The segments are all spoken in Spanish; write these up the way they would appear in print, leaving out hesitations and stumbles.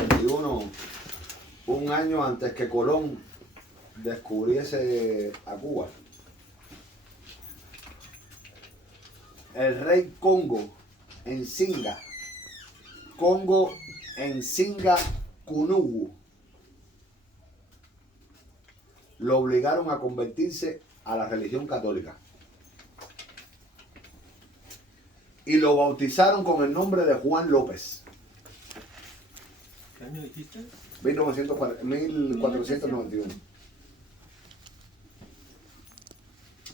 1841, un año antes que Colón descubriese a Cuba, el rey Congo Nzinga Kunugu, lo obligaron a convertirse a la religión católica y lo bautizaron con el nombre de Juan López. ¿Qué año dijiste? 1491.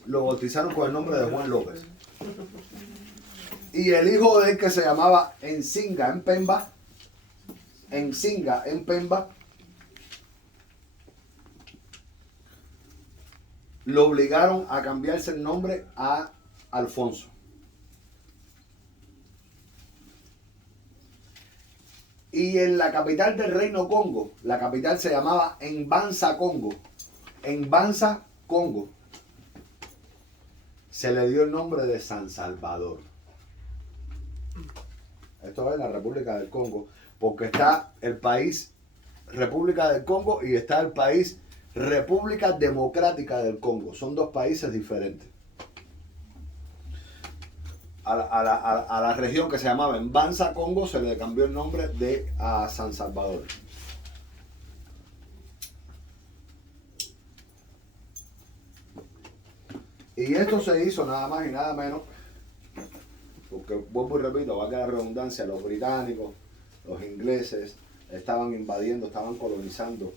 Lo bautizaron con el nombre de Juan López. Y el hijo de él, que se llamaba Nzinga Mpemba, lo obligaron a cambiarse el nombre a Alfonso. Y en la capital del reino Congo, la capital se llamaba Mbanza Congo, se le dio el nombre de San Salvador. Esto es la República del Congo, porque está el país República del Congo y está el país República Democrática del Congo. Son dos países diferentes. A la región que se llamaba Mbanza Congo se le cambió el nombre a San Salvador. Y esto se hizo nada más y nada menos, porque vuelvo y repito, valga la redundancia, los británicos, los ingleses estaban invadiendo, estaban colonizando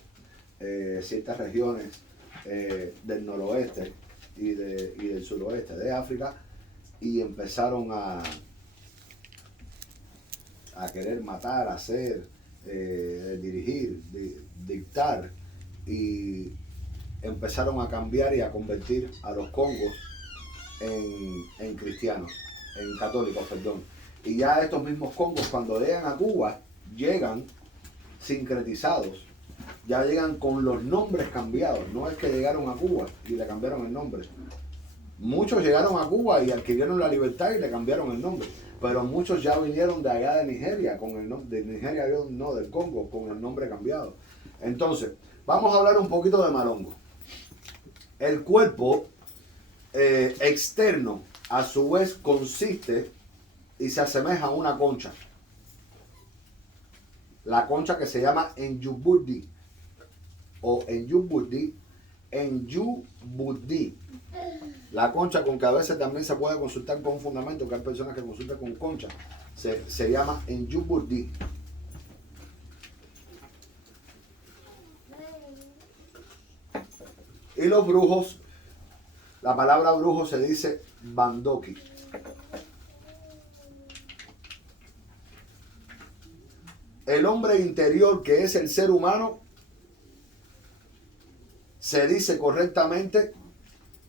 ciertas regiones del noroeste y del suroeste de África, y empezaron a querer matar, hacer, dirigir, dictar, y empezaron a cambiar y a convertir a los congos en cristianos, en católicos, perdón. Y ya estos mismos congos, cuando llegan a Cuba, llegan sincretizados, ya llegan con los nombres cambiados. No es que llegaron a Cuba y le cambiaron el nombre. Muchos llegaron a Cuba y adquirieron la libertad y le cambiaron el nombre, pero muchos ya vinieron de allá de Nigeria, con el nombre de Nigeria, no, del Congo, con el nombre cambiado. Entonces, vamos a hablar un poquito de Malongo. El cuerpo externo, a su vez, consiste y se asemeja a una concha. La concha que se llama Enjubudi o Enjubudi. La concha, con que a veces también se puede consultar con fundamento, que hay personas que consultan con concha, se llama Enjubudi. Y los brujos, la palabra brujo se dice bandoki. El hombre interior, que es el ser humano, se dice correctamente,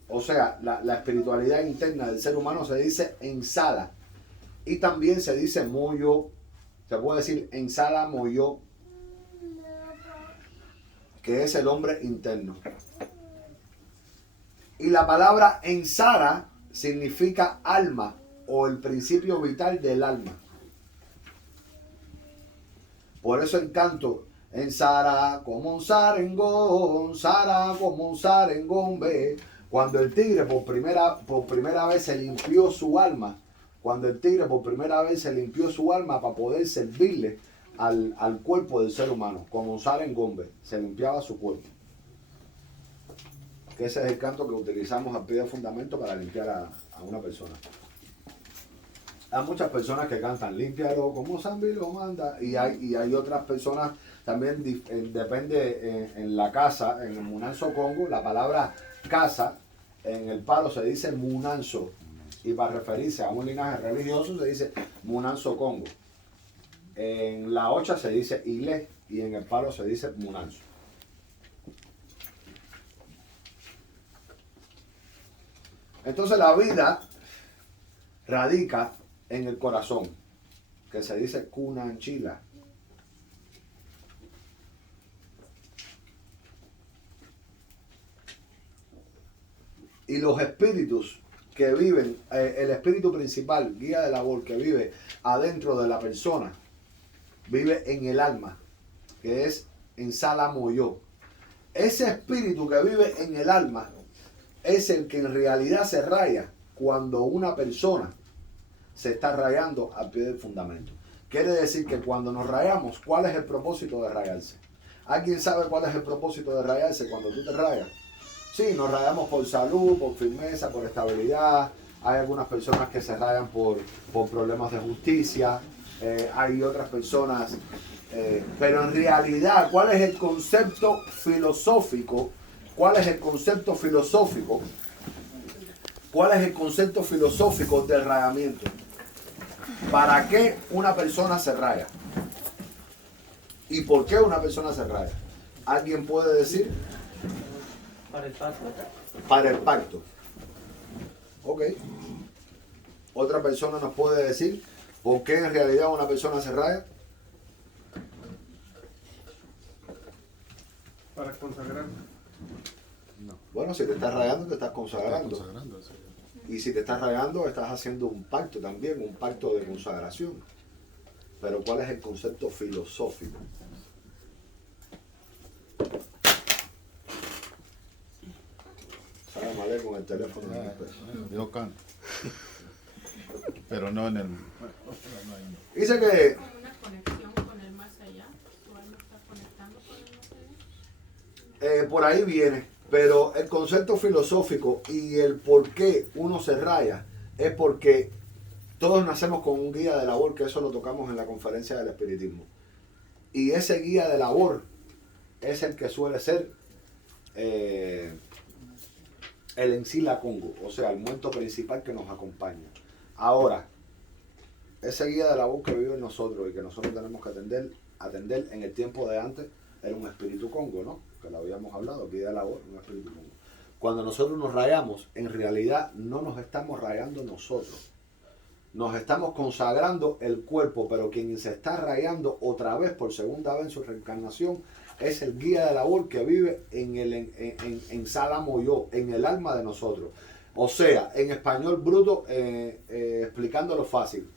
o sea, la espiritualidad interna del ser humano se dice ensala. Y también se dice moyo, se puede decir ensala moyo, que es el hombre interno. Y la palabra ensara significa alma o el principio vital del alma. Por eso el canto, ensara como un sarengón, sara como un sarengón, ve. Cuando el tigre por primera vez se limpió su alma, para poder servirle al cuerpo del ser humano, como un sarengón, ve, se limpiaba su cuerpo. Que ese es el canto que utilizamos al pie de fundamento para limpiar a una persona. Hay muchas personas que cantan límpialo como Zambi lo manda, y hay otras personas también, depende en la casa, en el Munanzo Congo, la palabra casa en el palo se dice Munanzo, y para referirse a un linaje religioso se dice Munanzo Congo. En la ocha se dice Ile y en el palo se dice Munanzo. Entonces la vida radica en el corazón, que se dice Cunanchila. Y los espíritus que viven, el espíritu principal, guía de labor, que vive adentro de la persona, vive en el alma. que es Ensalamoyo. Ese espíritu que vive en el alma es el que en realidad se raya cuando una persona se está rayando al pie del fundamento. Quiere decir que cuando nos rayamos, ¿cuál es el propósito de rayarse? ¿Alguien sabe cuál es el propósito de rayarse cuando tú te rayas? Sí, nos rayamos por salud, por firmeza, por estabilidad. Hay algunas personas que se rayan por problemas de justicia. Hay otras personas. Pero en realidad, ¿cuál es el concepto filosófico? ¿Cuál es el concepto filosófico? ¿Cuál es el concepto filosófico del rayamiento? ¿Para qué una persona se raya? ¿Y por qué una persona se raya? ¿Alguien puede decir? Para el pacto. Para el pacto. Ok. ¿Otra persona nos puede decir por qué en realidad una persona se raya? Para consagrar. No. Bueno, si te estás rayando, te estás consagrando. Sí. Y si te estás rayando, estás haciendo un pacto también, un pacto de consagración. Pero ¿cuál es el concepto filosófico? Sale mal con el teléfono. Yo canto. Pero no en el... Dice que Como una conexión con el más allá. Tu alma está conectando con el más allá. por ahí viene, pero el concepto filosófico y el por qué uno se raya es porque todos nacemos con un guía de labor, que eso lo tocamos en la conferencia del espiritismo. Y ese guía de labor es el que suele ser el Ensila Congo, o sea, el muerto principal que nos acompaña. Ahora, ese guía de labor que vive en nosotros y que nosotros tenemos que atender en el tiempo de antes, era un espíritu Congo, ¿no? Que lo habíamos hablado, guía de labor, un espíritu Congo. Cuando nosotros nos rayamos, en realidad no nos estamos rayando nosotros. Nos estamos consagrando el cuerpo, pero quien se está rayando otra vez por segunda vez en su reencarnación es el guía de labor que vive en Salamoyo, en el alma de nosotros. O sea, en español bruto, explicándolo fácil,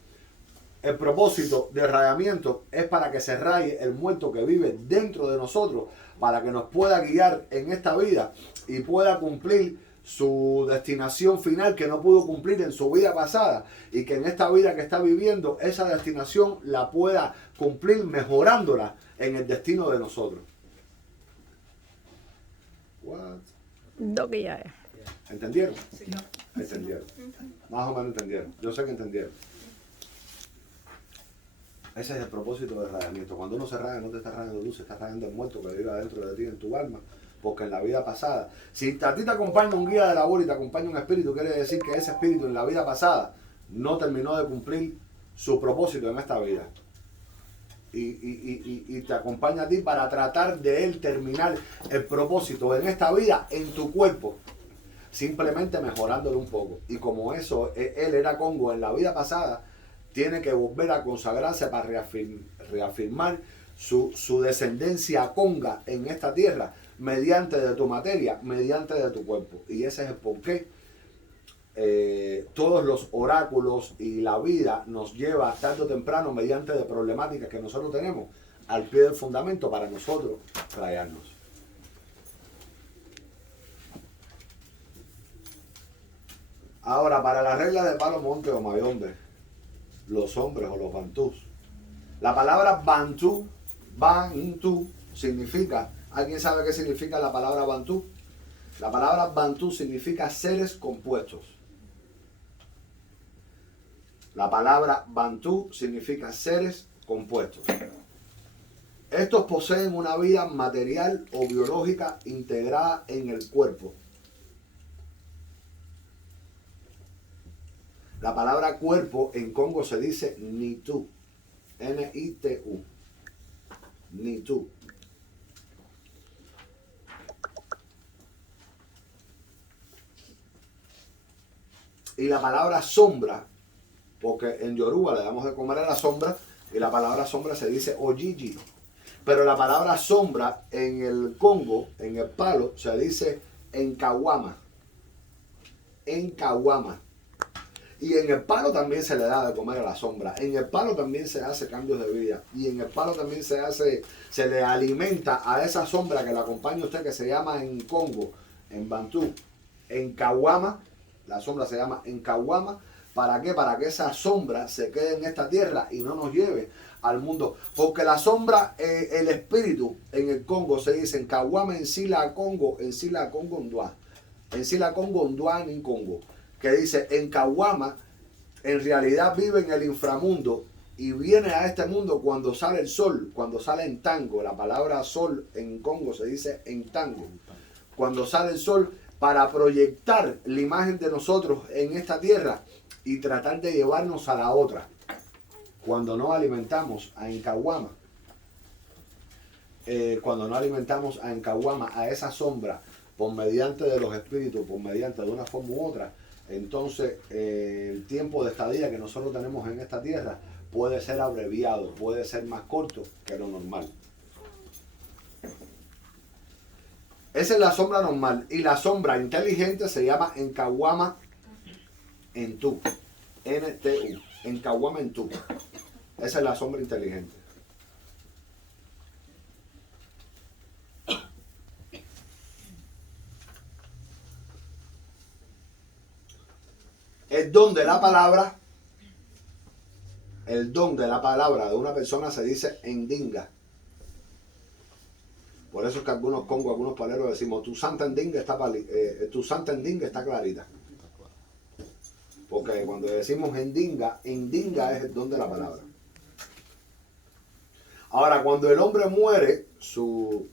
el propósito del rayamiento es para que se raye el muerto que vive dentro de nosotros, para que nos pueda guiar en esta vida y pueda cumplir su destinación final que no pudo cumplir en su vida pasada, y que en esta vida que está viviendo esa destinación la pueda cumplir mejorándola en el destino de nosotros. What? Doki ya es. ¿Entendieron? Sí. ¿Entendieron? Más o menos entendieron. Yo sé que entendieron. Ese es el propósito del rayamiento. Cuando uno se raya, no te está rayando tú, se está rayando el muerto que vive adentro de ti, en tu alma. Porque en la vida pasada, si a ti te acompaña un guía de labor y te acompaña un espíritu, quiere decir que ese espíritu en la vida pasada no terminó de cumplir su propósito en esta vida. Y te acompaña a ti para tratar de él terminar el propósito en esta vida en tu cuerpo, simplemente mejorándolo un poco. Y como eso, él era Congo en la vida pasada, tiene que volver a consagrarse para reafirmar su descendencia conga en esta tierra, mediante de tu materia, mediante de tu cuerpo. Y ese es el porqué. Todos los oráculos y la vida nos lleva tarde o temprano, mediante de problemáticas que nosotros tenemos, al pie del fundamento para nosotros rayarnos. Ahora, para la regla de Palo Monte o Mayombe, los hombres o los bantús, la palabra bantú, significa, ¿alguien sabe qué significa la palabra bantú? La palabra bantú significa seres compuestos. La palabra bantú significa seres compuestos. Estos poseen una vida material o biológica integrada en el cuerpo. La palabra cuerpo en Congo se dice Nitu. N-I-T-U. Nitu. Y la palabra sombra, porque en Yoruba le damos de comer a la sombra, y la palabra sombra se dice Ojiji. Pero la palabra sombra en el Congo, en el Palo, se dice Enkawama. Enkawama. Y en el palo también se le da de comer a la sombra. En el palo también se hace cambios de vida. Y en el palo también se le alimenta a esa sombra que le acompaña a usted, que se llama en Congo, en Bantú, en Kawama. La sombra se llama en Kawama. ¿Para qué? Para que esa sombra se quede en esta tierra y no nos lleve al mundo. Porque la sombra, el espíritu en el Congo se dice en Kawama, en Sila Congo, Ndua. En Sila Congo, Ndua, en Congo. Que dice, en Kawama, en realidad vive en el inframundo y viene a este mundo cuando sale el sol, cuando sale en tango. La palabra sol en Congo se dice en tango. Cuando sale el sol, para proyectar la imagen de nosotros en esta tierra y tratar de llevarnos a la otra. Cuando no alimentamos a Enkawama, a esa sombra, por mediante de los espíritus, por mediante de una forma u otra, entonces el tiempo de estadía que nosotros tenemos en esta tierra puede ser abreviado, puede ser más corto que lo normal. Esa es la sombra normal. Y la sombra inteligente se llama Enkawama Ntu. N-T-U. Enkawama Ntu. Esa es la sombra inteligente. El don de la palabra de una persona se dice endinga. Por eso es que algunos congos, algunos paleros decimos, tu santa endinga está clarita. Porque cuando decimos endinga es el don de la palabra. Ahora, cuando el hombre muere, su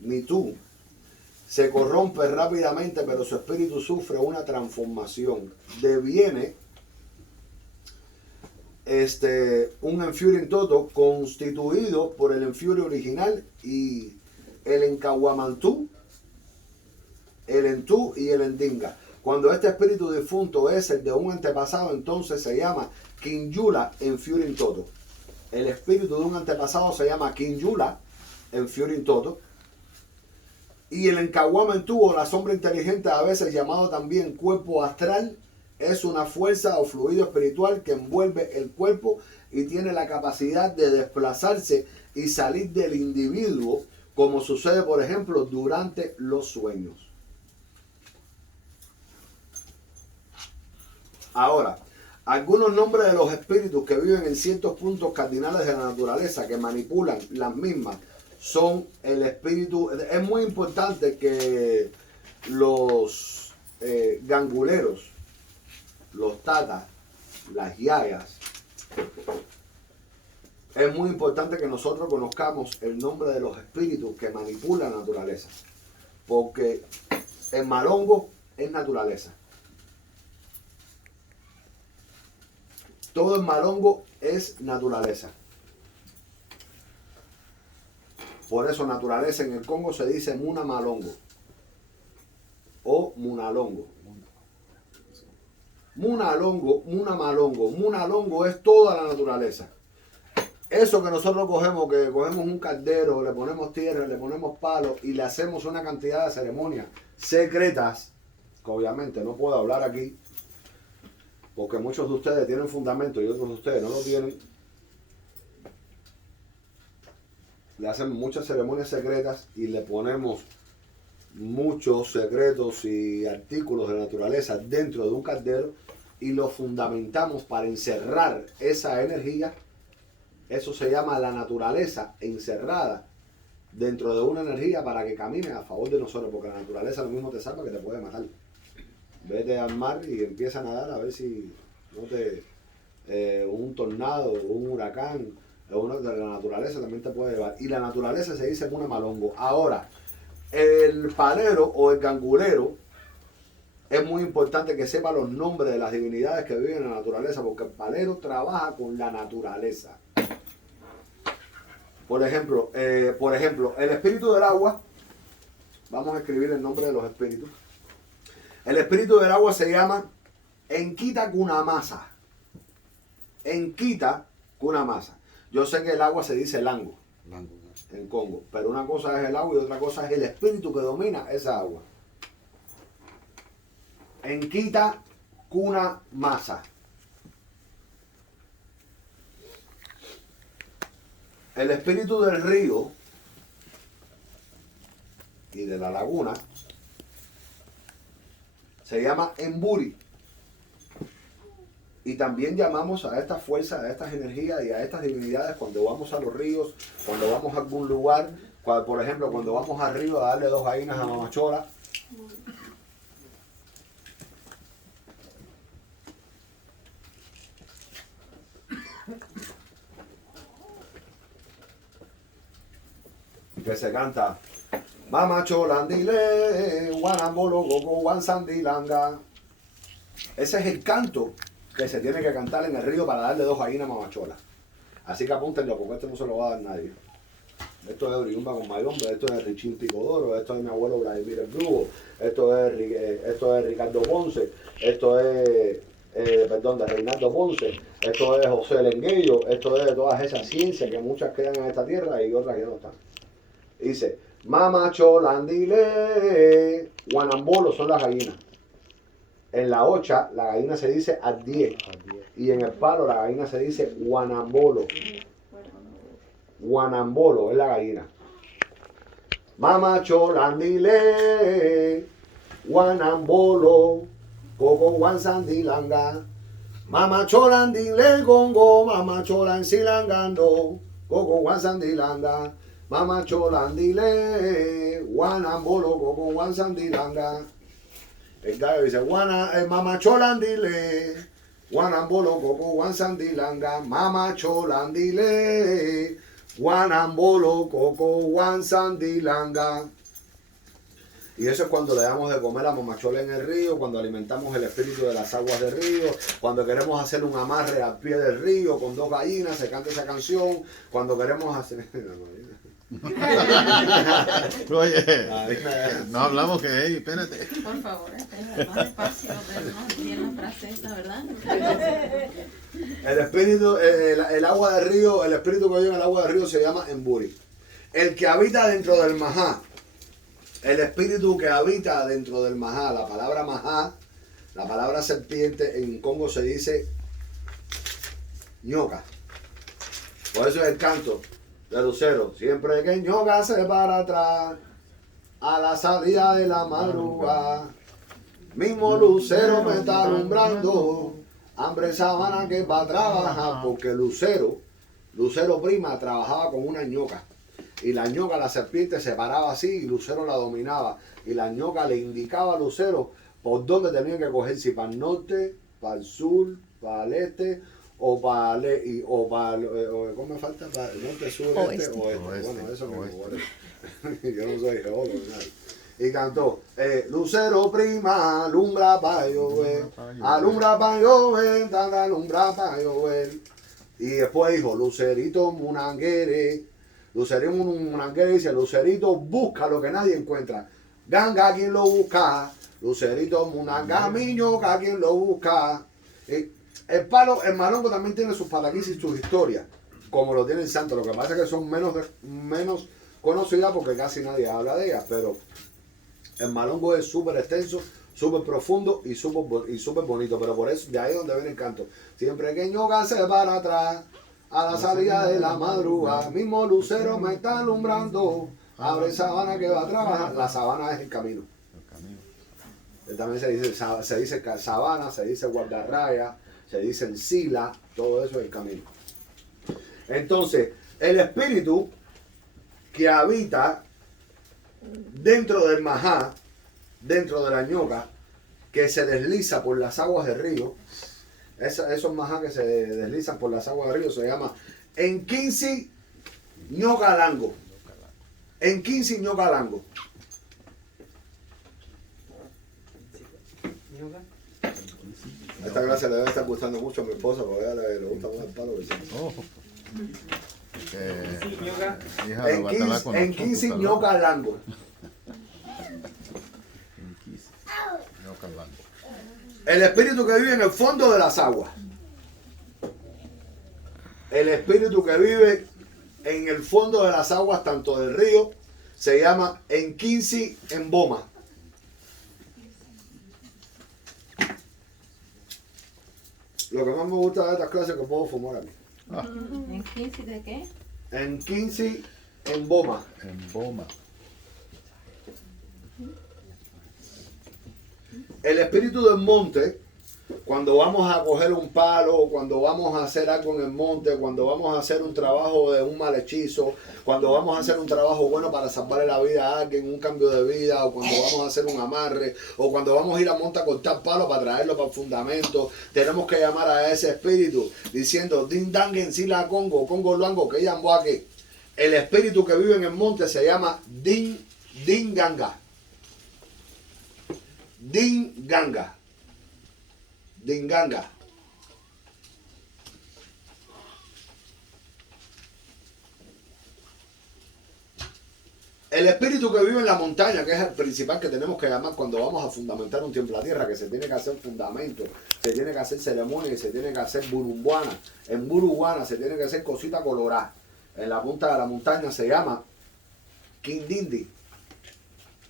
mitú se corrompe rápidamente, pero su espíritu sufre una transformación. Deviene un Enfuring Toto constituido por el Enfuring original y el Enkawamantú, el Entú y el Endinga. Cuando este espíritu difunto es el de un antepasado, entonces se llama Kinyula Enfuring Toto. El espíritu de un antepasado se llama Kinyula Enfuring Toto. Y el Enkawamantú, o la sombra inteligente, a veces llamado también cuerpo astral, es una fuerza o fluido espiritual que envuelve el cuerpo y tiene la capacidad de desplazarse y salir del individuo, como sucede, por ejemplo, durante los sueños. Ahora, algunos nombres de los espíritus que viven en ciertos puntos cardinales de la naturaleza, que manipulan las mismas, son el espíritu. Es muy importante que los ganguleros, los tatas, las yayas, es muy importante que nosotros conozcamos el nombre de los espíritus que manipulan la naturaleza, porque el malongo es naturaleza. Todo el malongo es naturaleza. Por eso naturaleza en el Congo se dice muna malongo o munalongo. Munalongo, muna malongo. Munalongo es toda la naturaleza. Eso que nosotros cogemos un caldero, le ponemos tierra, le ponemos palos y le hacemos una cantidad de ceremonias secretas, que obviamente no puedo hablar aquí, porque muchos de ustedes tienen fundamento y otros de ustedes no lo tienen. Le hacemos muchas ceremonias secretas y le ponemos muchos secretos y artículos de naturaleza dentro de un caldero y lo fundamentamos para encerrar esa energía. Eso se llama la naturaleza encerrada dentro de una energía para que camine a favor de nosotros, porque la naturaleza lo mismo te salva que te puede matar. Vete al mar y empieza a nadar a ver si no te un tornado o un huracán o de la naturaleza también te puede llevar. Y la naturaleza se dice muna malongo. Ahora, el palero o el gangulero es muy importante que sepa los nombres de las divinidades que viven en la naturaleza, porque el palero trabaja con la naturaleza. Por ejemplo, el espíritu del agua, vamos a escribir el nombre de los espíritus. El espíritu del agua se llama Enkita Kunamasa. Enkita Kunamasa. Yo sé que el agua se dice lango en Congo, pero una cosa es el agua y otra cosa es el espíritu que domina esa agua. Enkita Cuna Masa. El espíritu del río y de la laguna se llama Emburi. Y también llamamos a estas fuerzas, a estas energías y a estas divinidades cuando vamos a los ríos, cuando vamos a algún lugar, por ejemplo, cuando vamos al río a darle 2 gallinas a Mamachola. Que se canta Mamacholandile, Guanambolo, Gogo, Guansandilanga. Ese es el canto que se tiene que cantar en el río para darle 2 gallinas a Mamachola. Así que apúntenlo, porque esto no se lo va a dar nadie. Esto es Oriumba con Mayombe, esto es Richín Picodoro, esto es mi abuelo Vladimir el Brujo, esto es Ricardo Ponce, esto es, de Reinaldo Ponce, esto es José Lengueyo, esto es de todas esas ciencias que muchas quedan en esta tierra y otras que no están. Dice, Mamacholandile, Guanambolo son las gallinas. En la ocha, la gallina se dice Adie. Y en el palo, la gallina se dice Guanambolo. Guanambolo es la gallina. Mamacholandile, Guanambolo, Coco Guansandilanga. Mamacholandile, Gongo, Mamacholansilangando, Coco Guansandilanga. Mamacholandile, Guanambolo, Coco Guansandilanga. El gallo dice, Mamacholandile, Guanambolo, Coco Guansandilanga. Mamacholandile, Guanambolo, Coco Guansandilanga. Y eso es cuando le damos de comer a Mamachola en el río, cuando alimentamos el espíritu de las aguas del río, cuando queremos hacer un amarre al pie del río con 2 gallinas, se canta esa canción, cuando queremos hacer... Oye, no hablamos que, hey, espérate. Por favor, más despacio, pero no bien la frase esa, ¿verdad? El espíritu, el agua del río, el espíritu que vive en el agua del río se llama Emburi. El que habita dentro del Mahá, el espíritu que habita dentro del Mahá, la palabra Mahá, la palabra serpiente en Congo se dice ñoca. Por eso es el canto de Lucero. Siempre que ñoca se para atrás, a la salida de la madrugada, mismo Lucero me está alumbrando, hambre sabana que va a trabajar, porque Lucero prima trabajaba con una ñoca. Y la ñoca, la serpiente, se paraba así y Lucero la dominaba. Y la ñoca le indicaba a Lucero por dónde tenía que coger, si para el norte, para el sur, para el este, o para ¿cómo me falta? Para el norte, sur, este, oeste. Bueno, eso me acuerdo. Yo no soy geólogo, nada. Y cantó, Lucero prima, alumbra pa' llover, alumbra pa' llover, alumbra pa' llover. Y después dijo, Lucerito Munanguere. Lucerito Munanguere dice, Lucerito busca lo que nadie encuentra. Ganga quien lo busca. Lucerito Munanga Miñoca quien lo busca. El malongo también tiene sus pataquis y sus historias, como lo tiene el santo. Lo que pasa es que son menos conocidas porque casi nadie habla de ellas, pero el malongo es súper extenso, súper profundo y súper bonito. Pero por eso, de ahí es donde viene el canto. Siempre que ñoca se para atrás, a la salida de la madrugada, mismo Lucero me está alumbrando, abre sabana que va a trabajar. La sabana es el camino. También se dice sabana, se dice guardarraya, se dice encila, todo eso es el camino. Entonces, el espíritu que habita dentro del Mahá, dentro de la ñoca, que se desliza por las aguas del río, esos Mahá que se deslizan por las aguas del río se llama Enkinsi Ñocalango. Enkinsi Ñocalango. Esta clase le debe estar gustando mucho a mi esposa, porque a ella le gusta más el palo que Enkinsi Ñocalango. El espíritu que vive en el fondo de las aguas. El espíritu que vive en el fondo de las aguas, tanto del río, se llama Enkinsi Mboma. Lo que más me gusta de estas clases es que puedo fumar aquí. ¿En 15 de qué? En 15, en Boma. En Boma. El espíritu del monte, cuando vamos a coger un palo, cuando vamos a hacer algo en el monte, cuando vamos a hacer un trabajo de un mal hechizo, cuando vamos a hacer un trabajo bueno para salvarle la vida a alguien, un cambio de vida, o cuando vamos a hacer un amarre, o cuando vamos a ir a monte a cortar palos para traerlo para el fundamento, tenemos que llamar a ese espíritu diciendo, din dangen si la congo, congo luango, que ya aquí. El espíritu que vive en el monte se llama Dinganga. Dinganga. Dinganga. El espíritu que vive en la montaña, que es el principal que tenemos que llamar cuando vamos a fundamentar un templo a la tierra, que se tiene que hacer fundamento, se tiene que hacer ceremonia y se tiene que hacer burumbuana. En burumbuana se tiene que hacer cosita colorada. En la punta de la montaña se llama Kindindi.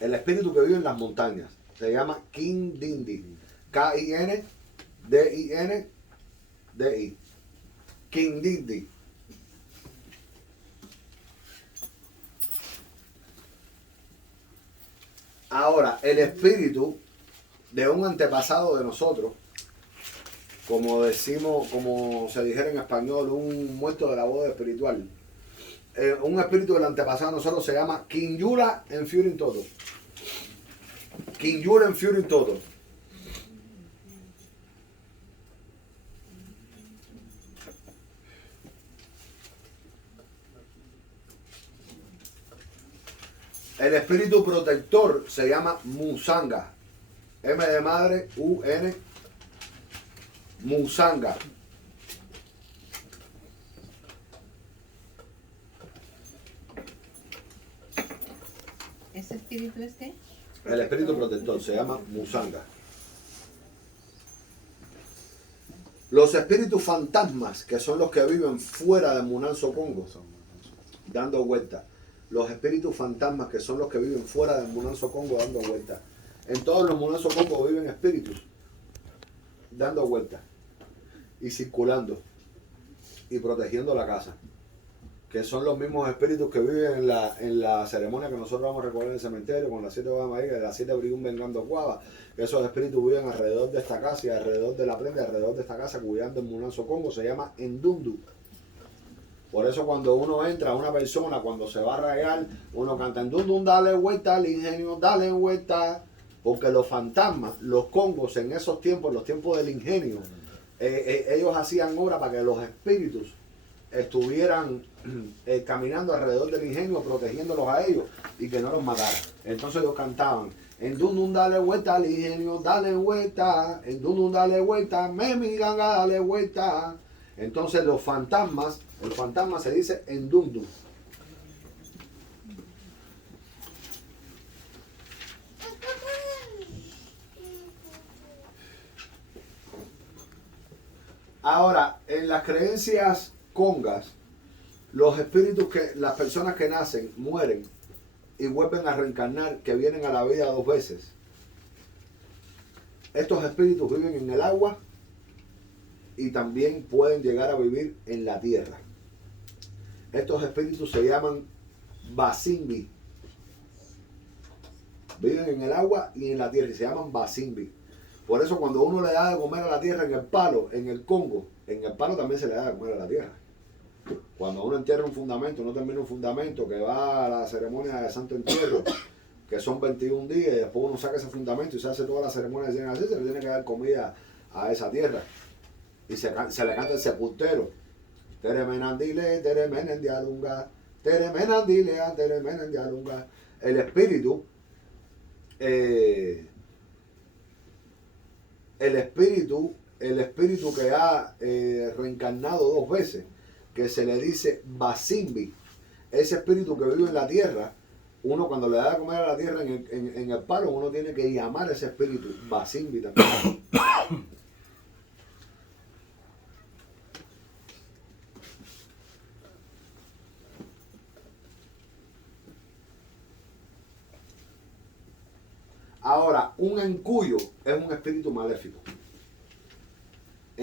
El espíritu que vive en las montañas se llama Kindindi. Kindindi. Kindindi. Ahora, el espíritu de un antepasado de nosotros, como decimos, como se dijera en español, un muerto de la boda espiritual, un espíritu del antepasado de nosotros se llama Kinyura en Furin Todo. Kinyura en Furin Todo. El espíritu protector se llama Musanga. M de madre, U-N, Musanga. ¿Ese espíritu es qué? El espíritu protector se llama Musanga. Los espíritus fantasmas, que son los que viven fuera de Munanzo Congo, dando vueltas. Los espíritus fantasmas, que son los que viven fuera del Munanzo Congo, dando vueltas. En todos los Munanzo Congo viven espíritus dando vueltas y circulando y protegiendo la casa, que son los mismos espíritus que viven en la ceremonia que nosotros vamos a recoger en el cementerio con las 7 de María y las 7 Brigún vengando Cuava. Esos espíritus viven alrededor de esta casa y alrededor de la prenda, alrededor de esta casa, cuidando el Munanzo Congo. Se llama Endundu. Por eso cuando uno entra a una persona, cuando se va a rayar, uno canta Endundu, dale vuelta al ingenio, dale vuelta. Porque los fantasmas, los congos en esos tiempos, los tiempos del ingenio, ellos hacían obra para que los espíritus estuvieran caminando alrededor del ingenio, protegiéndolos a ellos y que no los mataran. Entonces ellos cantaban, en Dundun dale vuelta al ingenio, dale vuelta, en Dundun dale vuelta, me ganga dale vuelta. Entonces los fantasmas, el fantasma se dice en Dundun. Ahora, en las creencias congas, los espíritus las personas que nacen, mueren y vuelven a reencarnar, que vienen a la vida 2 veces. Estos espíritus viven en el agua y también pueden llegar a vivir en la tierra. Estos espíritus se llaman Basimbi. Viven en el agua y en la tierra y se llaman Basimbi. Por eso cuando uno le da de comer a la tierra en el palo, en el Congo, en el palo también se le da de comer a la tierra. Cuando uno entierra un fundamento, uno termina un fundamento que va a la ceremonia de Santo Entierro, que son 21 días, y después uno saca ese fundamento y se hace toda la ceremonia de así, se le tiene que dar comida a esa tierra. Y se le canta el sepultero. Teremenandile, teremenendialunga, teremenandile, teremenendialunga. El espíritu que ha reencarnado 2 veces, que se le dice Basimbi, ese espíritu que vive en la tierra, uno cuando le da de comer a la tierra en el palo, uno tiene que llamar a ese espíritu Basimbi también. Ahora, un encuyo es un espíritu maléfico.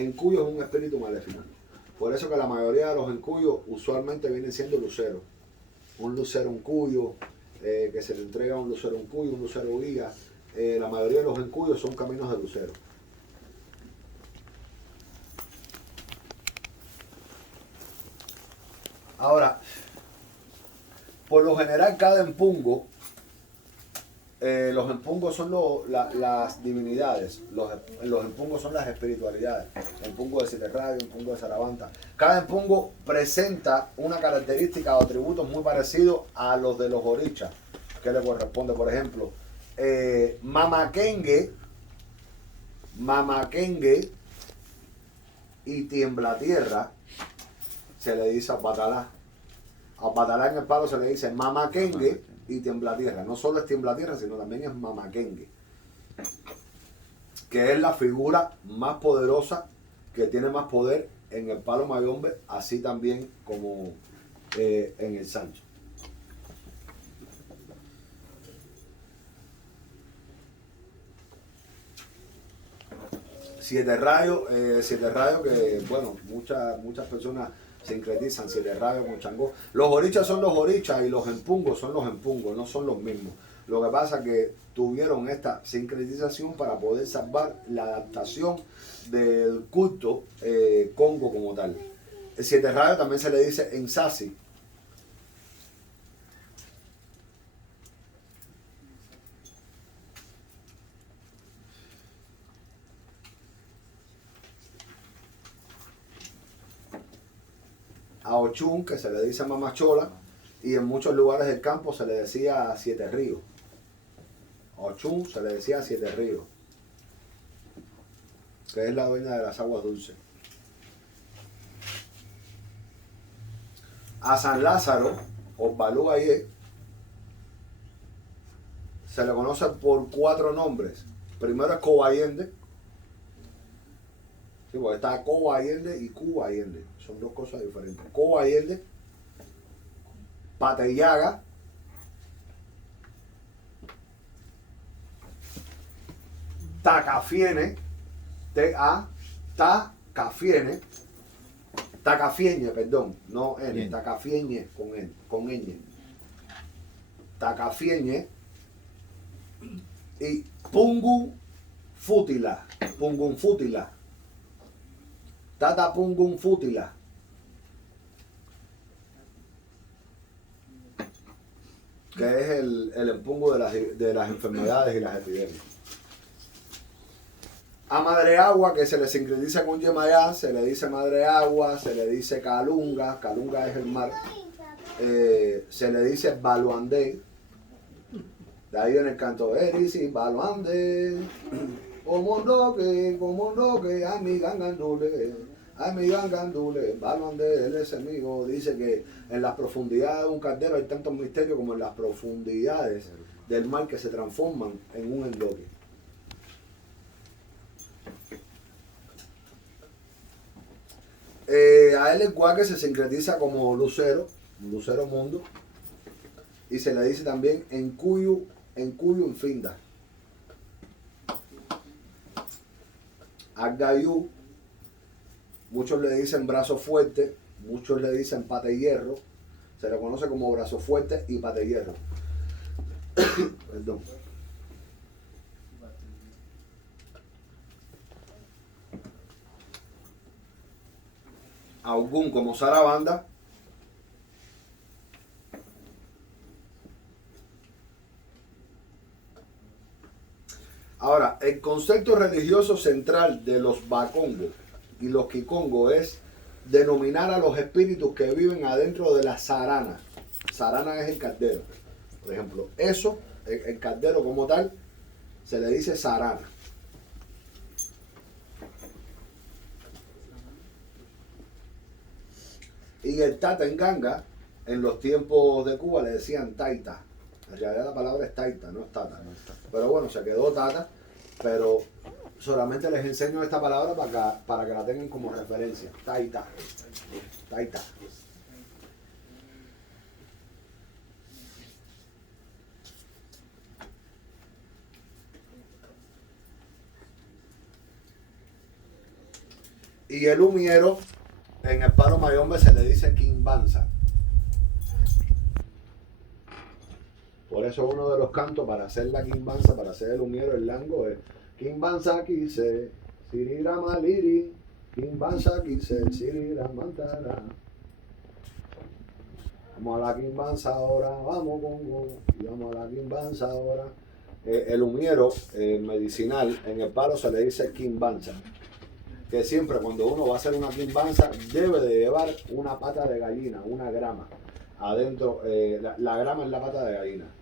encuyo es un espíritu maléfico. Por eso que la mayoría de los encuyos usualmente vienen siendo luceros. Un lucero encuyo, que se le entrega a un lucero encuyo, un lucero guía. La mayoría de los encuyos son caminos de lucero. Ahora, por lo general cada empungo, los empungos son las divinidades, los empungos son las espiritualidades, empungo de Siete Rayos, empungo de Saravanta. Cada empungo presenta una característica o atributos muy parecidos a los de los orichas, que le corresponde. Por ejemplo, Mamakengue y Tiembla Tierra se le dice a Batalá. A Batalá en el palo se le dice Mamakengue y Tiembla Tierra. No solo es Tiembla Tierra, sino también es Mamakengue, que es la figura más poderosa, que tiene más poder en el palo mayombe, así también como en el Sancho. Siete rayos que, bueno, muchas personas sincretizan Siete Rayos con Changó. Los orichas son los orichas y los empungos son los empungos, no son los mismos. Lo que pasa es que tuvieron esta sincretización para poder salvar la adaptación del culto Congo como tal. El Siete Rayos también se le dice Ensasi. A Ochun, que se le dice Mamachola, y en muchos lugares del campo se le decía Siete Ríos. A Ochun se le decía Siete Ríos, que es la dueña de las aguas dulces. A San Lázaro, o Balú Ayé, se le conoce por 4 nombres. Primero es Cobayende. Sí, porque está Cobayende y Cubayende. Son 2 cosas diferentes. Cobayende, Pateyaga, Tacafiene, Tacafieñe, perdón, no N, Bien. Tacafieñe con ñ. Tacafieñe y Pungun Fútila, Tata Pungun Fútila. Que es el empungo de las enfermedades y las epidemias. A Madre Agua, que se le sincretiza con Yemayá, se le dice Madre Agua, se le dice Calunga es el mar, se le dice Baluandé. De ahí en el canto Erisi, Baluandé, Comondoque, ay mi gangandule, Baluandé, él es amigo. Dice que en las profundidades de un caldero hay tantos misterios como en las profundidades del mar que se transforman en un endoque. A él el cuaque se sincretiza como lucero mundo, y se le dice también encuyo infinda. Agayú, muchos le dicen brazo fuerte, muchos le dicen pate hierro, se le conoce como brazo fuerte y pate hierro. Perdón. A Ogún como Sarabanda. Ahora, el concepto religioso central de los Bakongo y los Kikongo es denominar a los espíritus que viven adentro de la sarana. Sarana es el caldero. Por ejemplo, eso, el caldero como tal, se le dice sarana. Y el Tata en Ganga, en los tiempos de Cuba le decían Taita. En realidad la palabra es Taita, no es Tata. Pero bueno, se quedó Tata, pero solamente les enseño esta palabra para que la tengan como referencia. Taita. Taita. Y el humiero, en el palo mayombe se le dice quimbanza. Por eso uno de los cantos para hacer la quimbanza, para hacer el humiero, el lango, es quimbanza quise, sirirama liri, quimbanza quise, sirirama tara. Vamos a la quimbanza ahora, vamos Congo, y vamos a la quimbanza ahora. El humiero medicinal, en el palo se le dice quimbanza. Que siempre cuando uno va a hacer una quimbanza debe de llevar una pata de gallina, una grama. Adentro, la grama es la pata de gallina.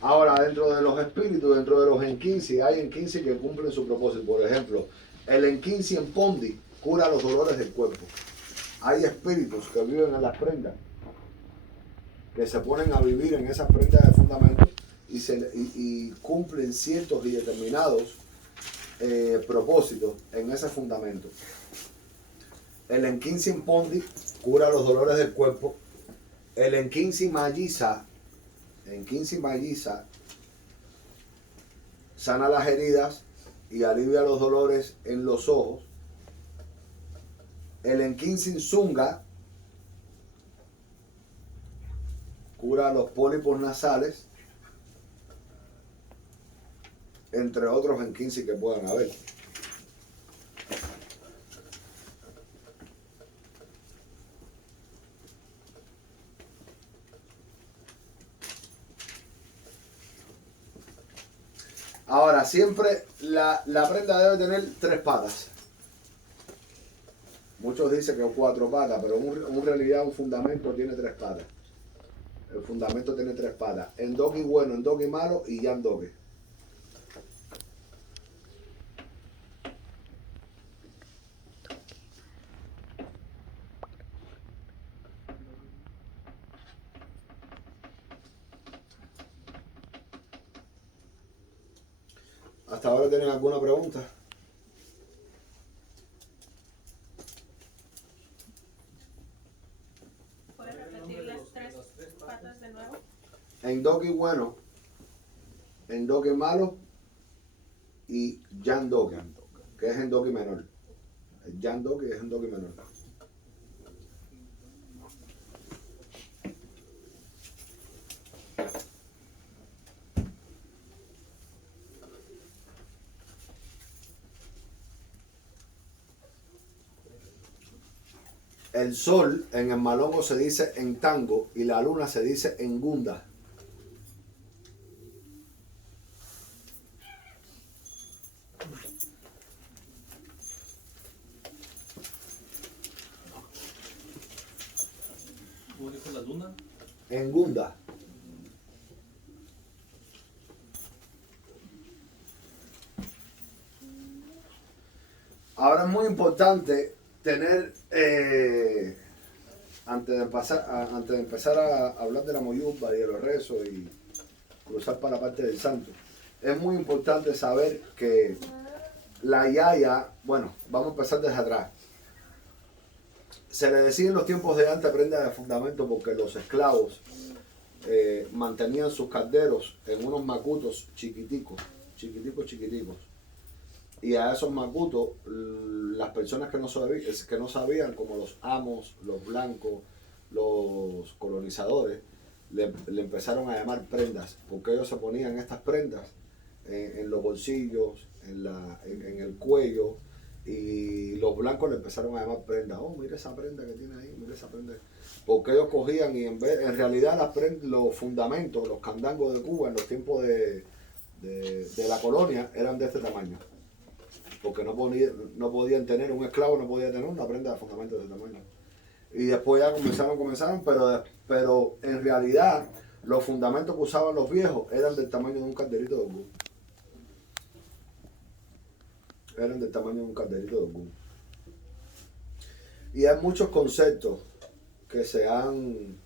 Ahora, dentro de los espíritus, dentro de los enquinci, hay enquinci que cumplen su propósito. Por ejemplo, el enquinci en Pondi cura los dolores del cuerpo. Hay espíritus que viven en las prendas, que se ponen a vivir en esas prendas de fundamento y cumplen ciertos y determinados propósitos en ese fundamento. El enquinci en Pondi cura los dolores del cuerpo. El enquinci Mayisa sana las heridas y alivia los dolores en los ojos. El enquinci Zunga cura los pólipos nasales, entre otros enquinci que puedan haber. Ahora, siempre la prenda debe tener 3 patas. Muchos dicen que 4 patas, pero en realidad un fundamento tiene 3 patas. El fundamento tiene 3 patas. Endoki bueno, endoki malo y yandoki. ¿Hasta ahora tienen alguna pregunta? ¿Puedes repetir las 3 patas de nuevo? Endoki bueno, endoki malo y yandoki, que es endoki menor. El yandoki es endoki menor. El sol en el malongo se dice en tango y la luna se dice en gunda. ¿Cómo dijo la luna? En gunda. Ahora es muy importante tener, antes de empezar a hablar de la moyuba y de los rezos y cruzar para la parte del santo, es muy importante saber que la yaya, bueno, vamos a empezar desde atrás. Se le decía en los tiempos de antes prenda de fundamento porque los esclavos mantenían sus calderos en unos macutos chiquiticos. Y a esos macutos, las personas que no sabían, como los amos, los blancos, los colonizadores, le empezaron a llamar prendas, porque ellos se ponían estas prendas en los bolsillos, en el cuello, y los blancos le empezaron a llamar prendas. Oh, mira esa prenda que tiene ahí, mira esa prenda. Porque ellos cogían y en realidad los fundamentos, los candangos de Cuba en los tiempos de la colonia eran de este tamaño. Porque no podían tener, un esclavo no podía tener una prenda de fundamento de ese tamaño. Y después ya comenzaron, pero en realidad los fundamentos que usaban los viejos eran del tamaño de un calderito de Ogún. Eran del tamaño de un calderito de Ogún. Y hay muchos conceptos que se han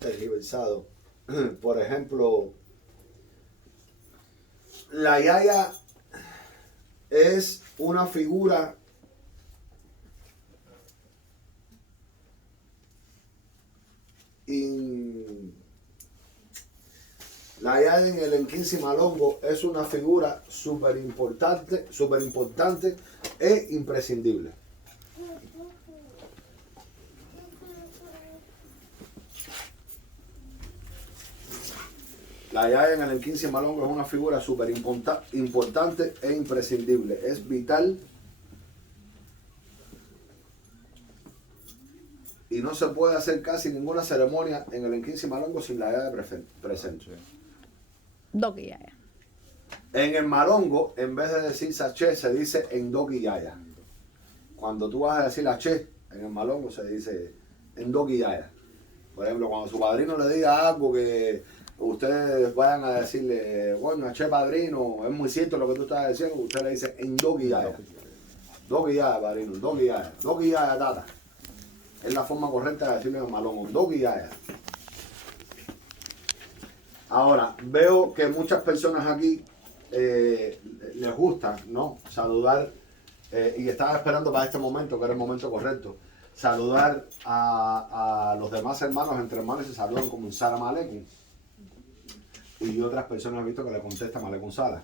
tergiversado. Por ejemplo, la yaya es una figura La Yaya en el Enquince Malongo es una figura súper importante e imprescindible. La Yaya en el Enquince Malongo es una figura súper importante e imprescindible. Es vital y no se puede hacer casi ninguna ceremonia en el Enquince Malongo sin la Yaya presente. Doki Yaya. En el Malongo, en vez de decir Saché, se dice Endoki Yaya. Cuando tú vas a decir Aché, en el Malongo se dice Endoki Yaya. Por ejemplo, cuando su padrino le diga algo que ustedes vayan a decirle, bueno, Aché padrino, es muy cierto lo que tú estás diciendo, usted le dice Endoki Yaya. Doki Yaya, padrino, Doki Yaya. Doki Yaya, tata. Es la forma correcta de decirle en el Malongo, Doki Yaya. Ahora, veo que muchas personas aquí les gusta, ¿no? Saludar, y estaba esperando para este momento, que era el momento correcto, saludar a los demás hermanos, entre hermanos se saludan como un Salam Aleikum. Y otras personas he visto que le contestan Aleikum Salam.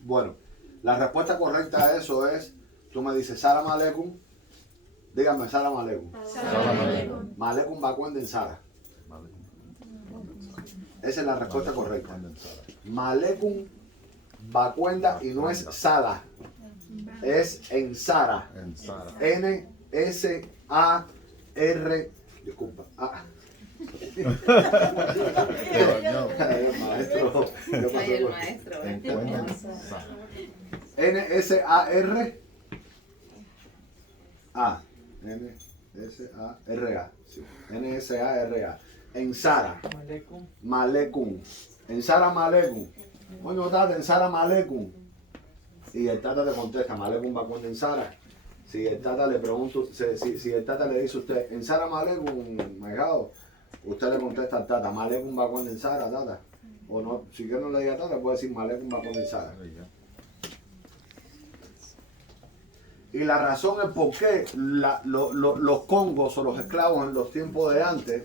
Bueno, la respuesta correcta a eso es, tú me dices Salam Aleikum, dígame Salam Aleikum. Salam Aleikum. Aleikum Bakwenden Sara. Esa es la respuesta correcta. Malekum Bakwenda y no es Sara, es en Sara. N-S-A-R. Disculpa. Maestro. Soy el maestro. N-S-A-R. A. N-S-A-R-A. Sí. N-S-A-R-A. En Sara. Malekum. En Sara Malekum. Coño, tata, en Sara Malekum. Y el tata le contesta, Malekum va con en Sara. Si el tata le pregunta, si el tata le dice a usted, en Sara Malekum, megado, usted le contesta al tata, Malekum va con en Sara, tata. O no, si yo no le diga tata, puede decir Malekum va con en Sara. Y la razón es por qué los congos o los esclavos en los tiempos de antes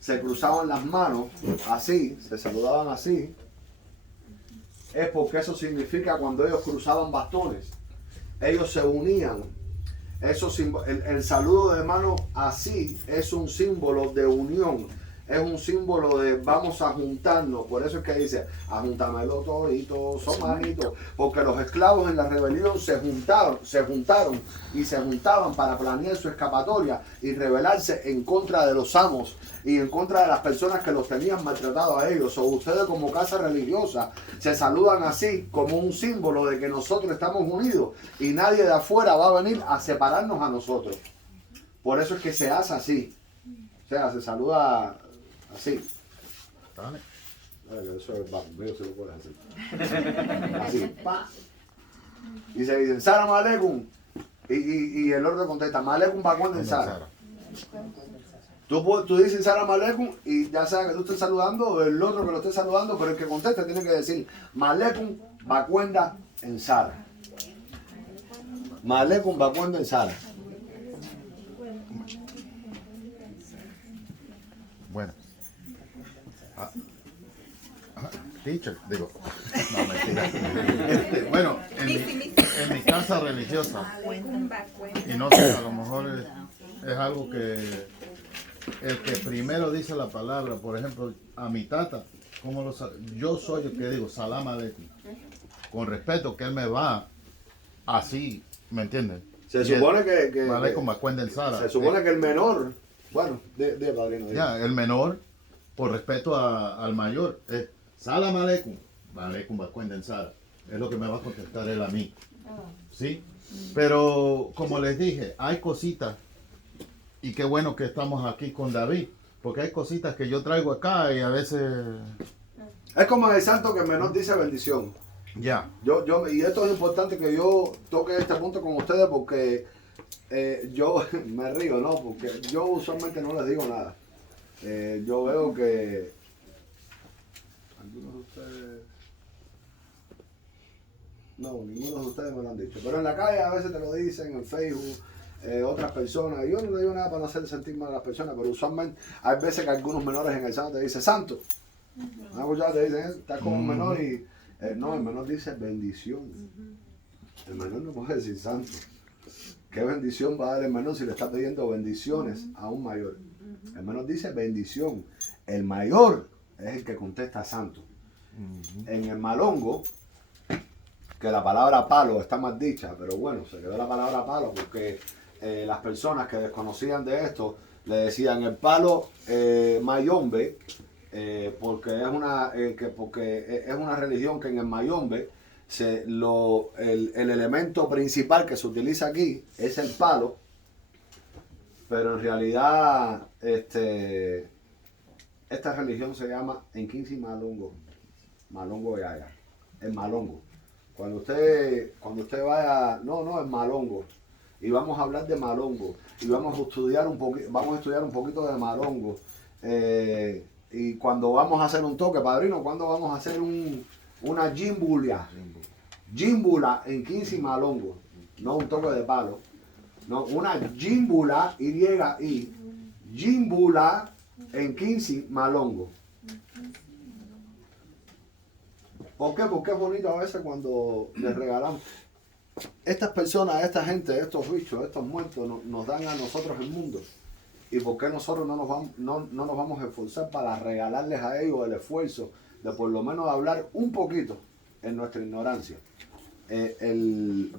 se cruzaban las manos así, se saludaban así, es porque eso significa cuando ellos cruzaban bastones, ellos se unían. El saludo de mano así es un símbolo de unión, es un símbolo de vamos a juntarnos. Por eso es que dice, ajuntamelo todito, somanito, porque los esclavos en la rebelión se juntaron y se juntaban para planear su escapatoria y rebelarse en contra de los amos y en contra de las personas que los tenían maltratados a ellos. O ustedes como casa religiosa se saludan así como un símbolo de que nosotros estamos unidos y nadie de afuera va a venir a separarnos a nosotros. Por eso es que se hace así. O sea, se saluda así. Dale. Eso es mío, se lo puedes hacer. Así, pa. Y se dicen, Salam Aleikum. Y el otro contesta, Aleikum Bakwenden en Sara. Tú dices Salam Aleikum y ya sabes que tú estás saludando, o el otro que lo esté saludando, pero el que contesta tiene que decir, Aleikum Bakwenda en Sara. Aleikum Bakwenda en Sara. Bueno. Teacher, digo. No, mentira. Bueno, en mi casa religiosa, y no sé, a lo mejor es algo que el que primero dice la palabra, por ejemplo, a mi tata, yo soy el que digo, Salam Aleikum, con respeto que él me va así, ¿me entienden? Se supone que Aleikum Bakwenden Sara. se supone que el menor, bueno, de padrino. Ya, el menor, por respeto al mayor, es Salam Aleikum, Aleikum Bakwenden Sara. Es lo que me va a contestar él a mí. ¿Sí? Pero, como les dije, hay cositas, y qué bueno que estamos aquí con David, porque hay cositas que yo traigo acá y a veces... Es como en el santo que el menor dice bendición. Ya. Y esto es importante que yo toque este punto con ustedes porque yo me río, ¿no? Porque yo usualmente no les digo nada. Yo veo que algunos de ustedes, no, ninguno de ustedes me lo han dicho, pero en la calle a veces te lo dicen, en Facebook, otras personas. Yo no le digo nada para no hacer sentir mal a las personas, pero usualmente hay veces que algunos menores en el santo te dicen, santo, ¿No has escuchado? Te dicen, estás con un menor y... no, el menor dice bendición. El menor no puede decir santo. ¿Qué bendición va a dar el menor si le está pidiendo bendiciones a un mayor? El menor dice bendición. El mayor es el que contesta santo. En el malongo, que la palabra palo está mal dicha, pero bueno, se quedó la palabra palo porque las personas que desconocían de esto le decían el palo mayombe, porque es una religión que en el mayombe el elemento principal que se utiliza aquí es el palo, pero en realidad esta religión se llama Enkinsi Malongo, Malongo Yaya, el malongo. Cuando usted vaya, no, es malongo, y vamos a hablar de malongo, y vamos a estudiar un poquito de malongo, y cuando vamos a hacer un toque, padrino, cuando vamos a hacer una jimbula en 15 malongo, no un toque de palo, no, una jimbula, y jimbula en 15 malongo. ¿Por qué? Porque es bonito a veces cuando les regalamos. Estas personas, esta gente, estos bichos, estos muertos nos dan a nosotros el mundo. ¿Y por qué nosotros no nos vamos a esforzar para regalarles a ellos el esfuerzo de por lo menos hablar un poquito en nuestra ignorancia?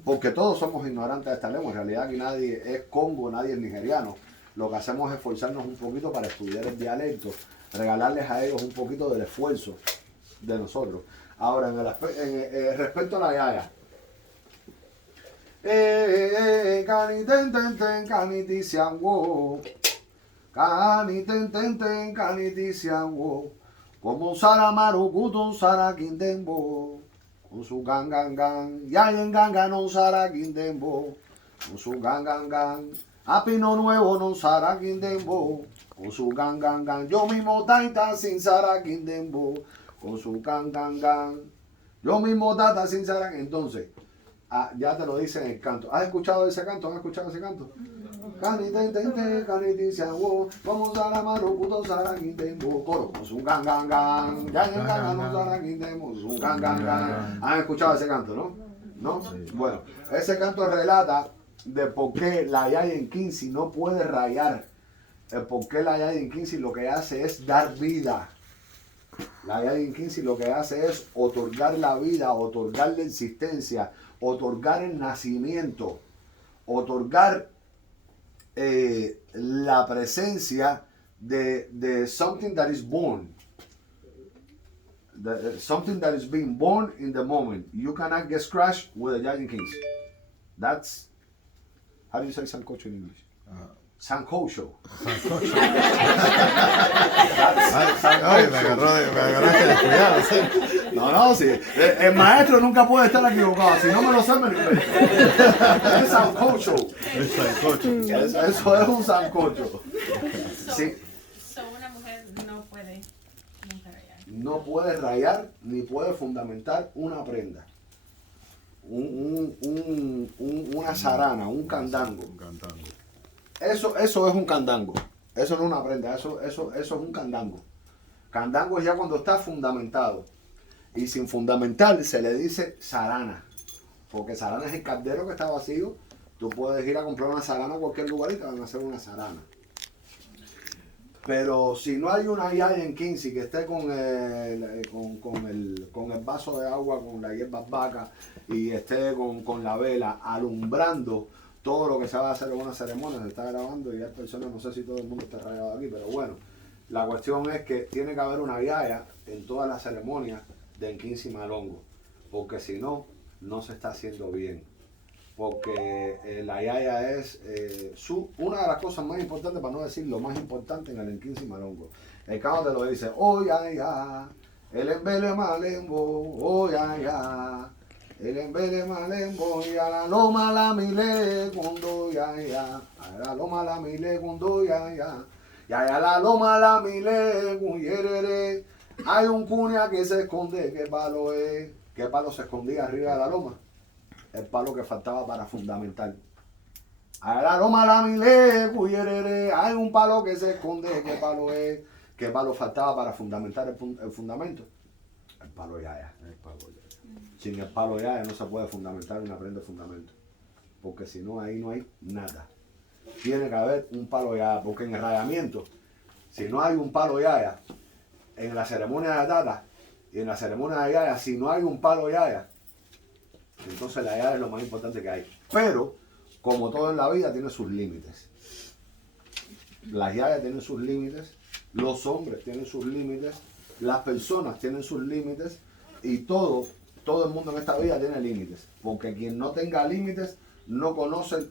Porque todos somos ignorantes de esta lengua. En realidad aquí nadie es congo, nadie es nigeriano. Lo que hacemos es esforzarnos un poquito para estudiar el dialecto, regalarles a ellos un poquito del esfuerzo de nosotros. Ahora, respecto a la yaya. Como Saramaru Kuton Sarakindembo, con su gangangan, yayen ganga no Sarakindembo, con su gangangan, apino nuevo no Sarakindembo, con su gangangan, yo mismo taita sin Sarakindembo, con su gangangan, yo mismo taita sin Sarakindembo. Entonces, ya te lo dice en el canto. ¿Has escuchado ese canto? ¿Has escuchado ese canto? Vamos a la mano, puto Sarakindembo. Coro, con su gangangan, yayen ganga no Sarakindembo, con su gangangan. ¿Han escuchado ese canto, no? ¿No? Bueno, ese canto relata de por qué la Yayen Kinsi no puede rayar. Por qué la Yayen Kinsi lo que hace es dar vida. La Yayen Kinsi lo que hace es otorgar la vida, otorgar la existencia, otorgar el nacimiento, otorgar la presencia de something that is born. Something that is being born in the moment. You cannot get scratched with a Yayen Kinsi. That's, how do you say sancocho in English? Sancocho. Ay, me agarraste descuidado, sí. No, sí. El maestro nunca puede estar equivocado. Si no me lo sé, me lo invento. Es sancocho. Es sancocho. Eso es un sancocho. Sí. Una mujer no puede nunca rayar. No puede rayar ni puede fundamentar una prenda. Una sarana, un candango. Eso es un candango. Eso no es una prenda, eso es un candango. Candango es ya cuando está fundamentado. Y sin fundamentar se le dice sarana. Porque sarana es el caldero que está vacío. Tú puedes ir a comprar una sarana a cualquier lugar y te van a hacer una sarana. Pero si no hay una Yayen Kinsi que esté con el vaso de agua, con la hierba vaca y esté con la vela alumbrando todo lo que se va a hacer en una ceremonia, se está grabando y hay personas, no sé si todo el mundo está rayado aquí, pero bueno, la cuestión es que tiene que haber una yaya en todas las ceremonias de Enkinsi Malongo, porque si no, no se está haciendo bien. Porque la yaya es una de las cosas más importantes, para no decir lo más importante en el Enkinsi Malongo. El canto te lo dice, oh yaya, el embele malembo, oh yaya. El embele malembo y a la loma la mile cuando ya, a la loma la mile cuando ya, y a la loma la mile cuyerere. Hay un cuña que se esconde, ¿qué palo es? ¿Qué palo se escondía arriba de la loma? El palo que faltaba para fundamentar. A la loma la mile cuyerere. Hay un palo que se esconde, ¿qué palo es? ¿Qué palo faltaba para fundamentar el fundamento? El palo yaya. Sin el palo yaya no se puede fundamentar una prenda de fundamento. Porque si no, ahí no hay nada. Tiene que haber un palo yaya. Porque en el rayamiento, si no hay un palo yaya, en la ceremonia de tata y en la ceremonia de yaya, si no hay un palo yaya, entonces la yaya es lo más importante que hay. Pero, como todo en la vida, tiene sus límites. Las yayas tienen sus límites, los hombres tienen sus límites, las personas tienen sus límites y todo el mundo en esta vida tiene límites. Porque quien no tenga límites no conoce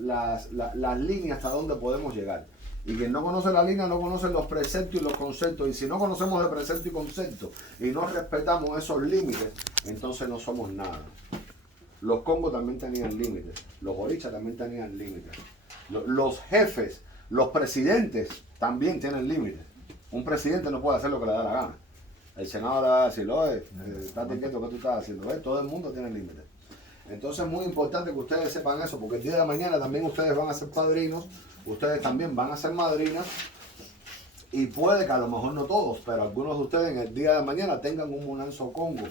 las líneas hasta donde podemos llegar. Y quien no conoce la línea no conoce los preceptos y los conceptos. Y si no conocemos de preceptos y conceptos y no respetamos esos límites, entonces no somos nada. Los congos también tenían límites. Los borichas también tenían límites. Los jefes, los presidentes también tienen límites. Un presidente no puede hacer lo que le da la gana. El Senado le va a decir, oye, estate quieto, ¿qué tú estás haciendo? Todo el mundo tiene límites. Entonces es muy importante que ustedes sepan eso, porque el día de mañana también ustedes van a ser padrinos, ustedes también van a ser madrinas, y puede que a lo mejor no todos, pero algunos de ustedes en el día de mañana tengan un Munanzo Congo.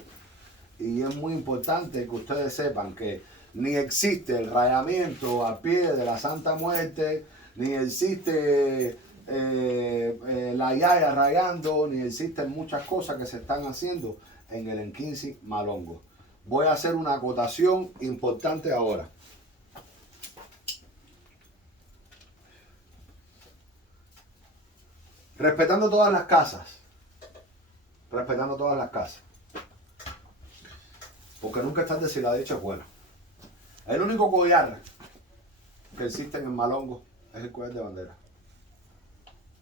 Y es muy importante que ustedes sepan que ni existe el rayamiento a pie de la Santa Muerte, ni existe la yaya rayando, ni existen muchas cosas que se están haciendo en el Enquinci Malongo. Voy a hacer una acotación importante ahora. Respetando todas las casas. Respetando todas las casas. Porque nunca es tarde si la dicha es buena. El único collar que existe en el Malongo es el collar de bandera.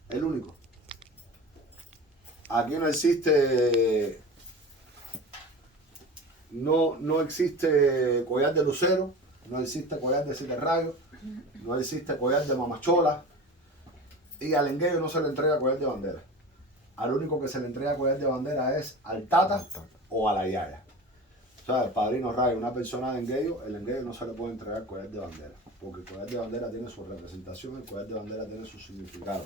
El único. Aquí no existe... No existe collar de lucero, no existe collar de siete rayos, no existe collar de mamachola, y al engueyo no se le entrega collar de bandera. Al único que se le entrega collar de bandera es al tata o a la yaya. O sea, el padrino raya una persona de engueyo, el engueyo no se le puede entregar collar de bandera, porque el collar de bandera tiene su representación, el collar de bandera tiene su significado.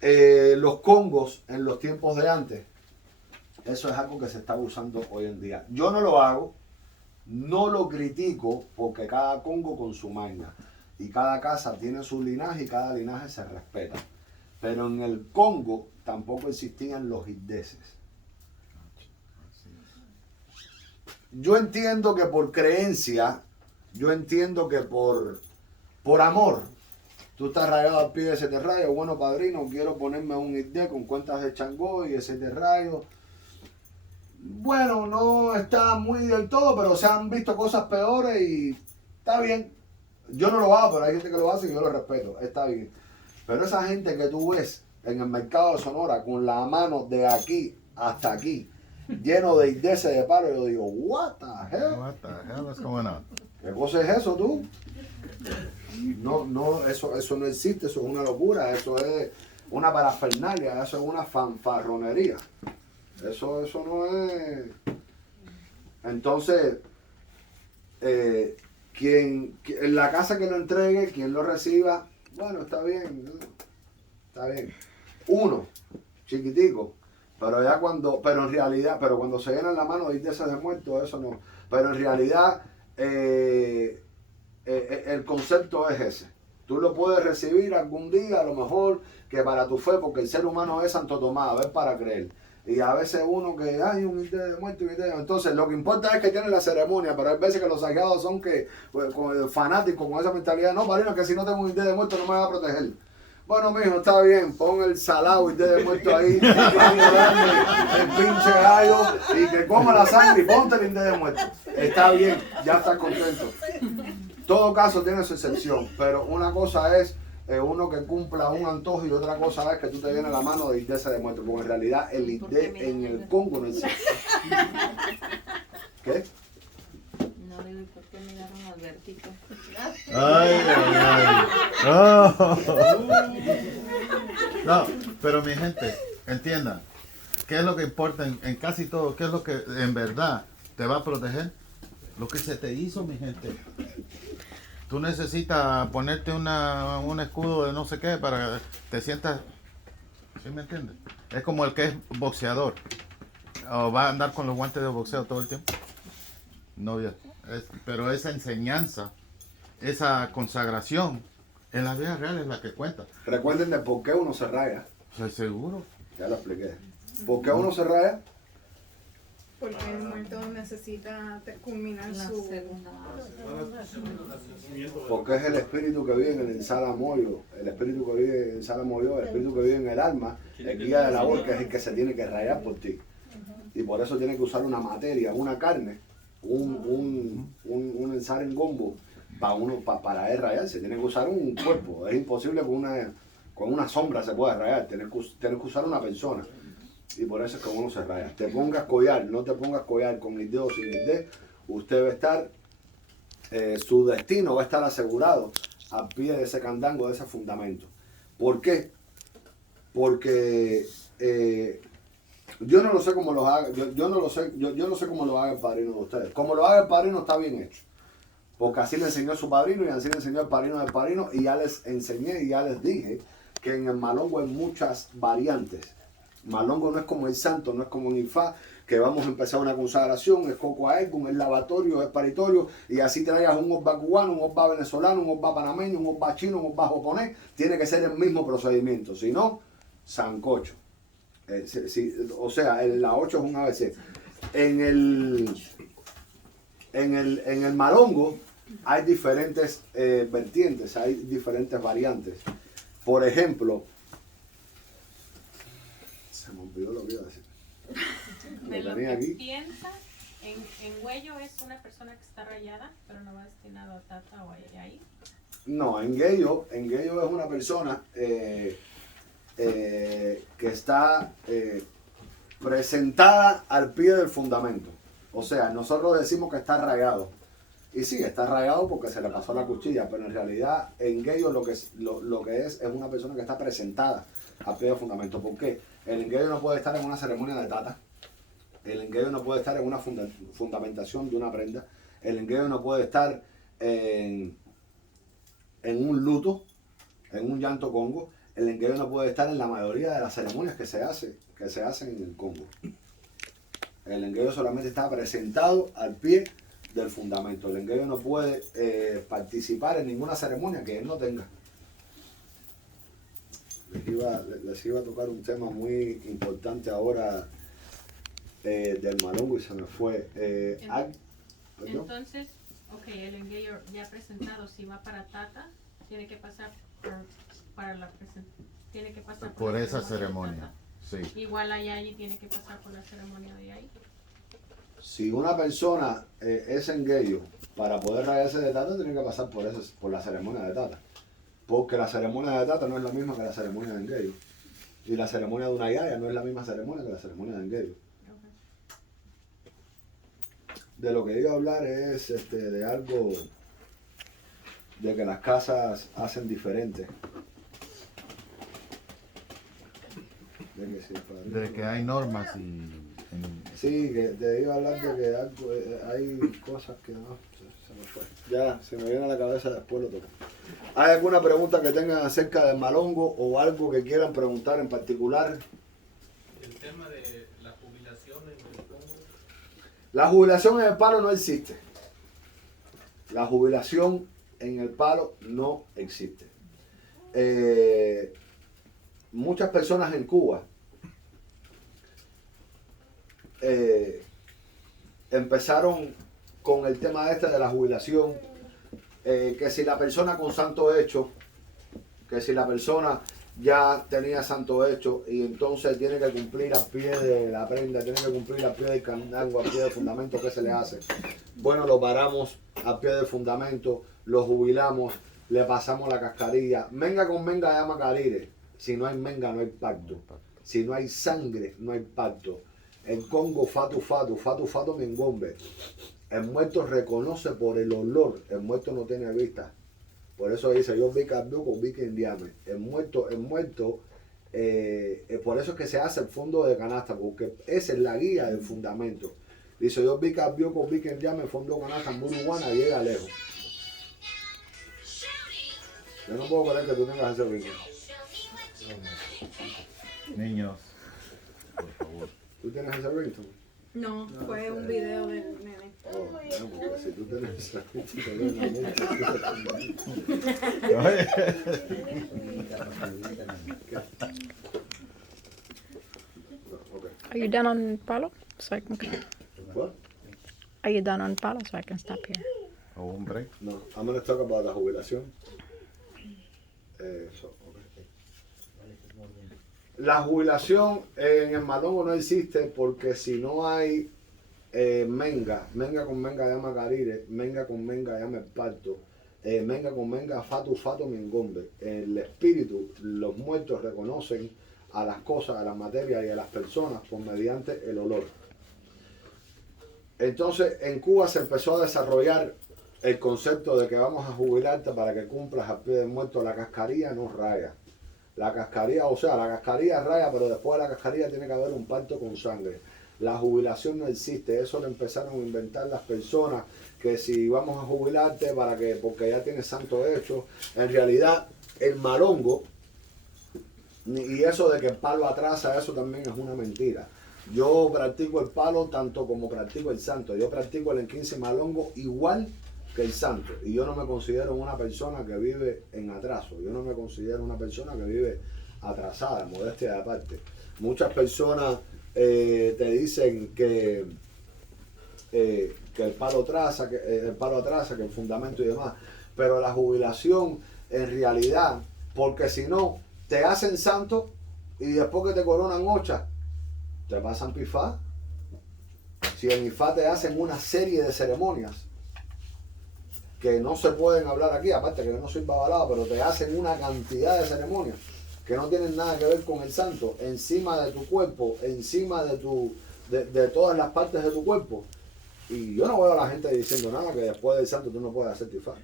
Los congos en los tiempos de antes, eso es algo que se está usando hoy en día. Yo no lo hago, no lo critico, porque cada congo con su maña. Y cada casa tiene su linaje y cada linaje se respeta. Pero en el Congo tampoco existían los hiddeses. Yo entiendo que por creencia, yo entiendo que por amor, tú estás rayado al pie de ese rayo, bueno padrino, quiero ponerme un hiddé con cuentas de Changó y ese rayo. Bueno, no está muy del todo, pero se han visto cosas peores y está bien. Yo no lo hago, pero hay gente que lo hace y yo lo respeto, está bien. Pero esa gente que tú ves en el mercado de Sonora con la mano de aquí hasta aquí, lleno de ideas de palo, yo digo, what the hell? What the hell is going on? ¿Qué cosa es eso tú? No, eso no existe, eso es una locura, eso es una parafernalia, eso es una fanfarronería. Eso no es. Entonces, quien en la casa que lo entregue, quien lo reciba, bueno, está bien, uno, chiquitico, pero ya pero en realidad, pero cuando se llenan la mano de ese de muerto, eso no, pero en realidad el concepto es ese. Tú lo puedes recibir algún día, a lo mejor que para tu fe, porque el ser humano es Santo Tomás, a ver para creer. Y a veces uno que hay un idea de muerto, entonces lo que importa es que tiene la ceremonia, pero hay veces que los saqueados son que con fanáticos con esa mentalidad, no, padrino, que si no tengo un idea de muerto no me va a proteger. Bueno, mijo, está bien, pon el salado idea de muerto ahí, el pinche gallo y que coma la sangre y ponte el idea de muerto. Está bien, ya estás contento. Todo caso tiene su excepción, pero una cosa es uno que cumpla un antojo y otra cosa es que tú te vienes la mano de idea de muerto, porque en realidad el idea en el Congo no existe. ¿Qué? No digo por qué miraron al Albertito. Ay. Oh. No, pero mi gente, entiendan, ¿qué es lo que importa en casi todo? ¿Qué es lo que en verdad te va a proteger? Lo que se te hizo, mi gente. tú necesitas ponerte un escudo de no sé qué para que te sientas, ¿sí me entiendes? Es como el que es boxeador, o va a andar con los guantes de boxeo todo el tiempo. No, pero esa enseñanza, esa consagración, en la vida real es la que cuenta. Recuerden de por qué uno se raya. Estoy seguro. Ya lo expliqué. ¿Por qué uno se raya? Porque el muerto necesita culminar La su... segunda. Porque es el espíritu que vive en el Salamoyo, el espíritu que vive en Salamoyo, el espíritu que vive en el alma, el guía de labor, que es el que se tiene que rayar por ti. Y por eso tiene que usar una materia, una carne, un ensar en gombo para él rayarse. Tiene que usar un cuerpo. Es imposible con una sombra se pueda rayar. Tienes que usar una persona. Y por eso es que uno se raya. Te pongas collar, no te pongas collar con el dedo o sin el dedo, usted va a estar, su destino va a estar asegurado al pie de ese candango, de ese fundamento. ¿Por qué? Porque yo no lo sé cómo lo haga, yo no sé cómo lo haga el padrino de ustedes. Como lo haga el padrino está bien hecho. Porque así le enseñó su padrino y así le enseñó el padrino del padrino, y ya les enseñé y ya les dije que en el malongo hay muchas variantes. Malongo no es como el santo, no es como un Ifá, que vamos a empezar una consagración, es coco a Ergun, es lavatorio, es paritorio, y así traigas un osba cubano, un osba venezolano, un osba panameño, un osba chino, un osba japonés, tiene que ser el mismo procedimiento, si no, sancocho. O sea, la 8 es un ABC. En el malongo hay diferentes vertientes, hay diferentes variantes. Por ejemplo, se me olvidó lo que iba a decir. De Lo lo tenía que aquí. piensa, en huello es una persona que está rayada, pero no va destinado a tata o ahí. No, en Geyo es una persona que está presentada al pie del fundamento. O sea, nosotros decimos que está rayado. Y sí, está rayado porque se le pasó la cuchilla, pero en realidad en Geyo lo que es una persona que está presentada al pie del fundamento. ¿Por qué? El engueyo no puede estar en una ceremonia de tata. El engueyo no puede estar en una fundamentación de una prenda. El engueyo no puede estar en un luto, en un llanto congo. El engueyo no puede estar en la mayoría de las ceremonias que se hacen en el Congo. El engueyo solamente está presentado al pie del fundamento. El engueyo no puede participar en ninguna ceremonia que él no tenga. Les iba a tocar un tema muy importante ahora del malongo y se me fue. Entonces, ok, el engueyo ya presentado, si va para tata, tiene que pasar por la esa ceremonia. de tata. Sí. Igual allí tiene que pasar por la ceremonia de ahí. Si una persona es engueyo, para poder rayarse de tata, tiene que pasar por la ceremonia de tata. Porque la ceremonia de tata no es la misma que la ceremonia de engueyo. Y la ceremonia de una yaya no es la misma ceremonia que la ceremonia de engueyo. De lo que iba a hablar es de algo de que las casas hacen diferente. De que hay normas y... Sí, que te iba a hablar de que hay cosas que no, se me fue. Ya, se me viene a la cabeza, después lo toco. ¿Hay alguna pregunta que tengan acerca del malongo o algo que quieran preguntar en particular? El tema de la jubilación en el Congo. La jubilación en el palo no existe. La jubilación en el palo no existe. Muchas personas en Cuba empezaron con el tema de la jubilación, que si la persona con santo hecho, que si la persona ya tenía santo hecho y entonces tiene que cumplir al pie de la prenda, tiene que cumplir al pie del candango, al pie del fundamento, ¿qué se le hace? Bueno, lo paramos al pie del fundamento, lo jubilamos, le pasamos la cascarilla. Menga con menga llama carire. Si no hay menga no hay pacto. Si no hay sangre no hay pacto. En Congo fatu fatu mengombe. El muerto reconoce por el olor, el muerto no tiene vista. Por eso dice, yo vi carduco, vi que indiame. El muerto, por eso es que se hace el fondo de canasta, porque esa es la guía del fundamento. Dice, yo vi carduco, vi que indiame, el fondo de canasta, muy buena, llega lejos. Yo no puedo creer que tú tengas ese brinco. Niños, por favor. ¿Tú tienes ese brinco? No, fue un video del nene. Oh, no, porque si tú tienes ese brinco, te doy una multa. Okay. Are you done on Palo? So I can. What? Are you done on Palo? So I can stop here. O un break. No, I'm going to talk about la jubilación. La jubilación en el Malongo no existe porque si no hay menga con menga llama carire, menga con menga llama el parto, menga con menga fatu fatu mingombe. El espíritu, los muertos reconocen a las cosas, a las materias y a las personas por mediante el olor. Entonces en Cuba se empezó a desarrollar el concepto de que vamos a jubilarte para que cumplas al pie del muerto. La cascarilla no raya. La cascarilla, o sea, la cascarilla raya, pero después de la cascarilla tiene que haber un parto con sangre. La jubilación no existe. Eso lo empezaron a inventar las personas, que si vamos a jubilarte para que, porque ya tienes santo hecho. En realidad, el malongo, y eso de que el palo atrasa, eso también es una mentira. Yo practico el palo tanto como practico el santo. Yo practico el 15 malongo igual que el santo, y yo no me considero una persona que vive en atraso, yo no me considero una persona que vive atrasada, modestia de aparte. Muchas personas te dicen que el palo atrasa, que el fundamento y demás, pero la jubilación en realidad, porque si no te hacen santo y después que te coronan ocha, te pasan pifá. Si en Ifá te hacen una serie de ceremonias que no se pueden hablar aquí, aparte que yo no soy babalado, pero te hacen una cantidad de ceremonias que no tienen nada que ver con el santo, encima de tu cuerpo, encima de todas las partes de tu cuerpo. Y yo no veo a la gente diciendo nada que después del santo tú no puedes hacer tifá.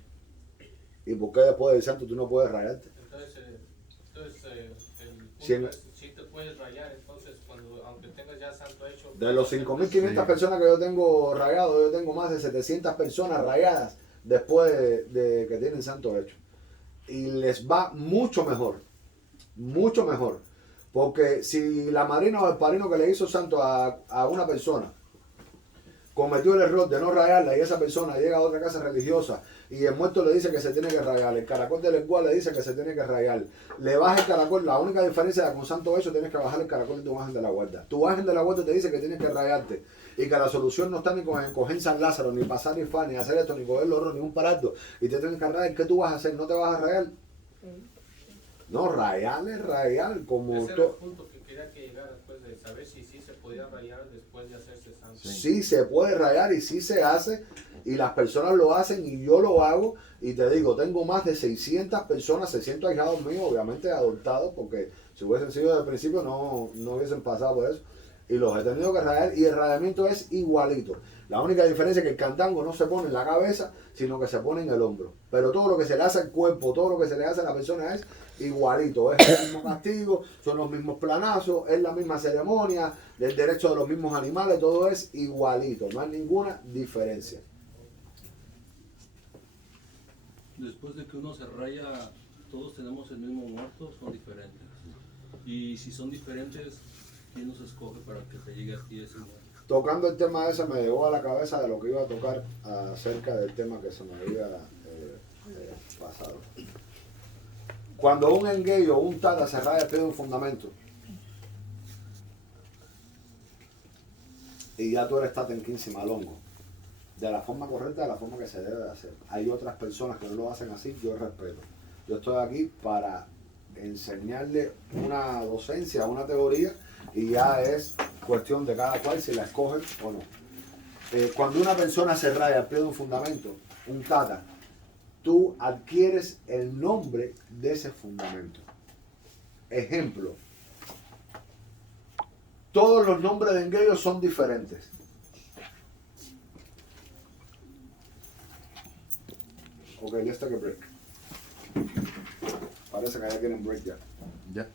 ¿Y por qué después del santo tú no puedes rayarte? Entonces el punto Sí, es, si te puedes rayar, entonces aunque tengas ya santo hecho. De los 5.500 Sí. personas que yo tengo rayado, yo tengo más de 700 personas rayadas después de que tienen santo hecho. Y les va mucho mejor. Mucho mejor. Porque si la madrina o el padrino que le hizo santo a una persona cometió el error de no rayarla y esa persona llega a otra casa religiosa y el muerto le dice que se tiene que rayar, el caracol del lenguaje le dice que se tiene que rayar, le baja el caracol, la única diferencia es que con santo hecho tienes que bajar el caracol de tu ángel de la guarda. Tu ángel de la guarda te dice que tienes que rayarte y que la solución no está ni con coger San Lázaro, ni pasar ni fa, ni hacer esto, ni coger los horros, ni un parado y te tienes que rayar. ¿Qué tú vas a hacer? ¿No te vas a rayar? No, rayar es rayar como Ese era el punto que quería que llegara después de saber si sí se podía rayar después de hacerse santo. Sí se puede rayar y sí se hace y las personas lo hacen y yo lo hago y te digo, tengo más de 600 personas, 600 ahijados míos, obviamente adoptados, porque si hubiesen sido desde el principio no hubiesen pasado por eso y los he tenido que rayar y el rayamiento es igualito. La única diferencia es que el cantango no se pone en la cabeza, sino que se pone en el hombro. Pero todo lo que se le hace al cuerpo, todo lo que se le hace a la persona es igualito. Es el mismo castigo, son los mismos planazos, es la misma ceremonia, el derecho de los mismos animales, todo es igualito. No hay ninguna diferencia. Después de que uno se raya, todos tenemos el mismo muerto, son diferentes. Y si son diferentes, ¿quién nos escoge para que te llegue a ti ese muerto? Tocando el tema ese me llegó a la cabeza de lo que iba a tocar acerca del tema que se me había pasado. Cuando un engueyo o un tata se raya el pie de un fundamento y ya tú eres tata en 15 malongo, de la forma correcta, de la forma que se debe de hacer. Hay otras personas que no lo hacen así, yo respeto. Yo estoy aquí para enseñarle una docencia, una teoría, y ya es cuestión de cada cual si la escogen o no. Cuando una persona se raya al pie de un fundamento, un tata, tú adquieres el nombre de ese fundamento. Ejemplo, todos los nombres de engueyo son diferentes. Ok, let's take a break. Parece que ya quieren break ya. Ya.